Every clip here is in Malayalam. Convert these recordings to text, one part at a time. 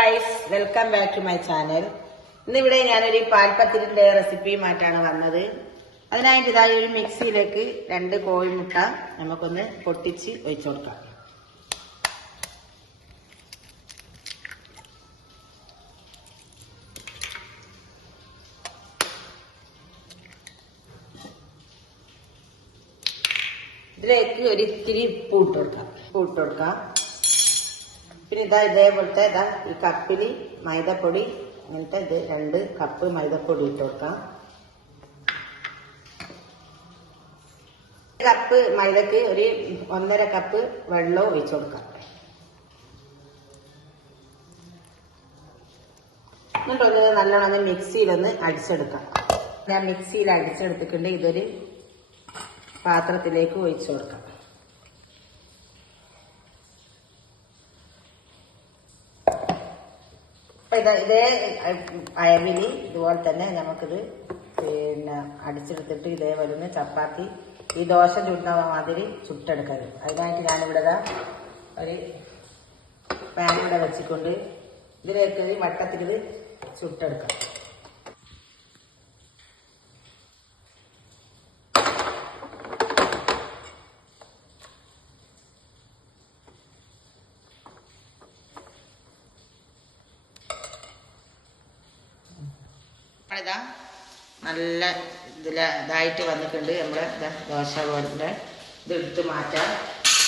Guys welcome back to my channel ഇന്നിവിടെ ഞാനൊരു പാൽപ്പത്തിരിന്റെ റെസിപ്പിയുമായിട്ടാണ് വന്നത്. അതിനായിട്ട് ഇതാ ഒരു മിക്സിയിലേക്ക് രണ്ട് കോഴിമുട്ട നമുക്കൊന്ന് പൊട്ടിച്ച് ഒഴിച്ചു കൊടുക്കാം. ഇതിലേക്ക് ഒരു ഉപ്പ് ഇട്ട് കൊടുക്കാം. ഇട്ട് കൊടുക്കാം. പിന്നെ ഇതാ ഇതേപോലത്തെ ഇതാ ഈ കപ്പിൽ മൈദപ്പൊടി ഇങ്ങനത്തെ ഇത് രണ്ട് കപ്പ് മൈദപ്പൊടി ഇട്ട് കൊടുക്കാം. കപ്പ് മൈദക്ക് ഒരു ഒന്നര കപ്പ് വെള്ളം ഒഴിച്ചു കൊടുക്കാം. എന്നിട്ടൊന്ന് നല്ലോണം മിക്സിയിലൊന്ന് അടിച്ചെടുക്കാം. ഞാൻ മിക്സിയിൽ അടിച്ചെടുത്തിട്ടുണ്ട് ഇതൊരു പാത്രത്തിലേക്ക് ഒഴിച്ചു കൊടുക്കാം. അപ്പൊ ഇത് ഇതേ അയവിൽ ഇതുപോലെ തന്നെ നമുക്കിത് പിന്നെ അടിച്ചെടുത്തിട്ട് ഇതേപോലെ വരുന്ന ചപ്പാത്തി ഈ ദോശ ചുട്ട മാതിരി ചുട്ടെടുക്കരുത്. അതിനായിട്ട് ഞാനിവിടെ ഒരു പാൻ ഇവിടെ വെച്ചിക്കൊണ്ട് ഇതിലേക്ക് വട്ടത്തിൽ ഇത് ചുട്ടെടുക്കാം. ഇതാ നല്ല ഇതിൽ ഇതായിട്ട് വന്നിട്ടുണ്ട് നമ്മൾ ഇതാ ദോശ പോലത്തെ ഇത് എടുത്ത് മാറ്റാം.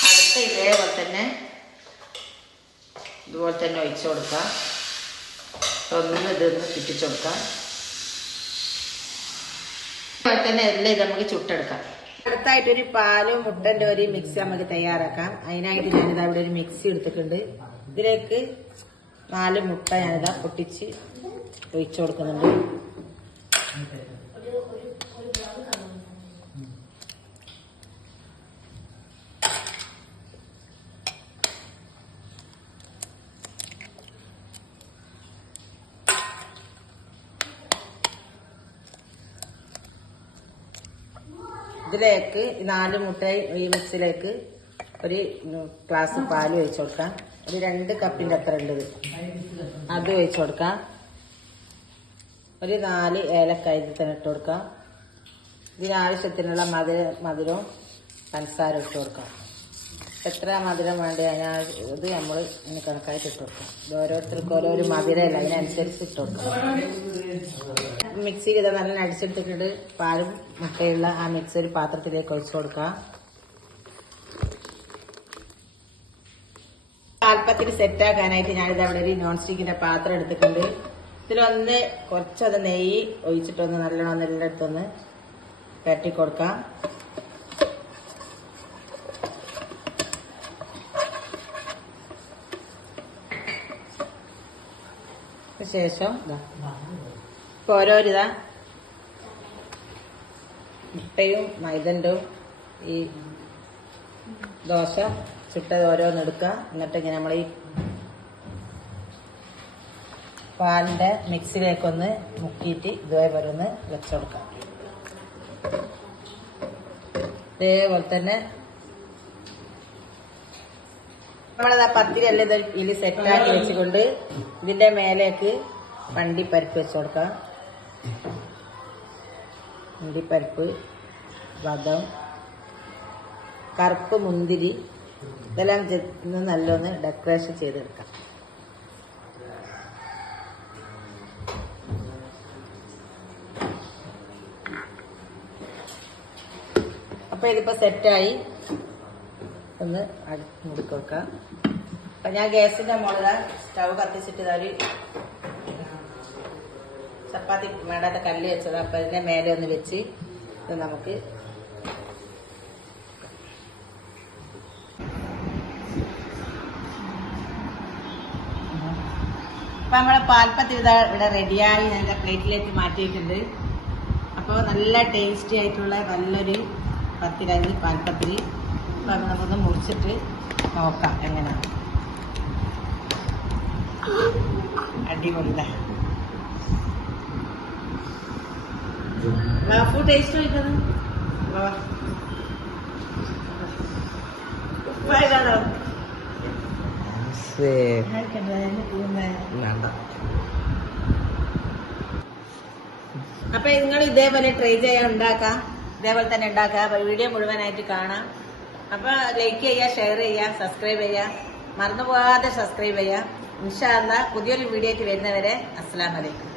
അടുത്ത ഇതേപോലെ തന്നെ ഇതുപോലെ തന്നെ ഒഴിച്ചു കൊടുക്കാം. ഒന്ന് ഇതൊന്ന് ചുറ്റിച്ചു കൊടുക്കാം. അതുപോലെ തന്നെ എല്ലാം ഇത് നമുക്ക് ചുട്ടെടുക്കാം. അടുത്തായിട്ടൊരു പാലും മുട്ടന്റെ ഒരു മിക്സ് നമുക്ക് തയ്യാറാക്കാം. അതിനായിട്ട് ഞാനിതാ ഇവിടെ ഒരു മിക്സി എടുത്തിട്ടുണ്ട്. ഇതിലേക്ക് നാല് മുട്ട ഞാനിതാ പൊട്ടിച്ച് ഒഴിച്ചു കൊടുക്കുന്നുണ്ട്. ഇതിലേക്ക് നാല് മുട്ടയും ഈ മിക്സിലേക്ക് ഒരു ഗ്ലാസ് പാൽ ഒഴിച്ചു കൊടുക്കാം. ഒരു രണ്ട് കപ്പിന്റെ അത്ര ഉണ്ട് അത് ഒഴിച്ചു കൊടുക്കാം. ഒരു നാല് ഏലക്കായ ഇതിൽ തന്നെ ഇട്ട് കൊടുക്കാം. ഇതിനാവശ്യത്തിനുള്ള മധുര മധുരവും പഞ്ചസാര ഇട്ട് കൊടുക്കാം. എത്ര മധുരം വേണ്ട ഞാൻ ഇത് നമ്മൾ ഇനി കണക്കായിട്ട് ഇട്ട് കൊടുക്കാം. ഇത് ഓരോരുത്തർക്കും ഓരോരു മധുരമല്ല അതിനനുസരിച്ച് ഇട്ട് കൊടുക്കാം. മിക്സിയിൽ ഇത് നല്ല അടിച്ചെടുത്തിട്ടുണ്ട്. പാലും മുട്ടയുള്ള ആ മിക്സ് ഒരു പാത്രത്തിലേക്ക് ഒഴിച്ചു കൊടുക്കാം. പാൽപ്പത്തിന് സെറ്റാക്കാനായിട്ട് ഞാനിത് അവിടെ ഒരു നോൺ സ്റ്റിക്കിന്റെ പാത്രം എടുത്തിട്ടുണ്ട്. ഇതിലൊന്ന് കുറച്ചത് നെയ്യ് ഒഴിച്ചിട്ടൊന്ന് നല്ലോണം എല്ലായിടത്തൊന്ന് പരട്ടി കൊടുക്കാം. ശേഷം ഇപ്പൊ ഓരോരിതാ മുട്ടയും മൈദന്റെ ഈ ദോശ ചുട്ടത് ഓരോന്നെടുക്കുക എന്നിട്ട് ഇങ്ങനെ നമ്മൾ ഈ പാലിന്റെ മിക്സിയിലേക്കൊന്ന് മുക്കിയിട്ട് ഇതേപോലെ ഒന്ന് വെച്ചുകൊടുക്കാം ഇതേപോലെ തന്നെ നമ്മളത് ആ പത്തിരി എല്ലാം ഇത് ഇതിൽ സെറ്റാക്കി വെച്ചുകൊണ്ട് ഇതിന്റെ മേലേക്ക് വണ്ടിപ്പരിപ്പ് വെച്ച് കൊടുക്കാം വണ്ടിപ്പരിപ്പ് ബദം കറുപ്പ് മുന്തിരി ഇതെല്ലാം ഒന്ന് നല്ലൊന്ന് ഡെക്കറേഷൻ ചെയ്തെടുക്കാം. അപ്പൊ ഇതിപ്പോ സെറ്റായി. ഒന്ന് അടി വെക്കാം. അപ്പൊ ഞാൻ ഗ്യാസിന്റെ മുകളിൽ സ്റ്റവ് കത്തിച്ചിട്ട് ഒരു ചപ്പാത്തി വേണ്ടാത്ത കല്ല് വെച്ചത്. അപ്പൊ ഇതിന്റെ മേലെ ഒന്ന് വെച്ച് ഇത് നമുക്ക് അപ്പൊ നമ്മളെ പാൽപ്പത്തി ഇതാ ഇവിടെ റെഡിയായി. നല്ല പ്ലേറ്റിലേക്ക് മാറ്റിയിട്ടുണ്ട്. അപ്പോൾ നല്ല ടേസ്റ്റി ആയിട്ടുള്ള നല്ലൊരു പത്തിരല്ലി പാൽപ്പത്തിരി അപ്പം നമുക്കൊന്ന് മുറിച്ചിട്ട് നോക്കാം എങ്ങനെയാണ് അടിപൊളിതാ റാഫു ടേസ്റ്റ് നോക്കുന്നത് അപ്പൊ നിങ്ങൾ ഇതേപോലെ ട്രൈ ചെയ്യാൻ ഉണ്ടാക്കാം? ഇതേപോലെ തന്നെ ഉണ്ടാക്കുക. വീഡിയോ മുഴുവനായിട്ട് കാണാം. അപ്പൊ ലൈക്ക് ചെയ്യുക ഷെയർ ചെയ്യുക സബ്സ്ക്രൈബ് ചെയ്യുക. മറന്നു പോകാതെ സബ്സ്ക്രൈബ് ചെയ്യുക ഇൻഷാല്ല പുതിയൊരു വീഡിയോ ആയിട്ട് വരുന്നവരെ അസ്സലാമലൈക്കും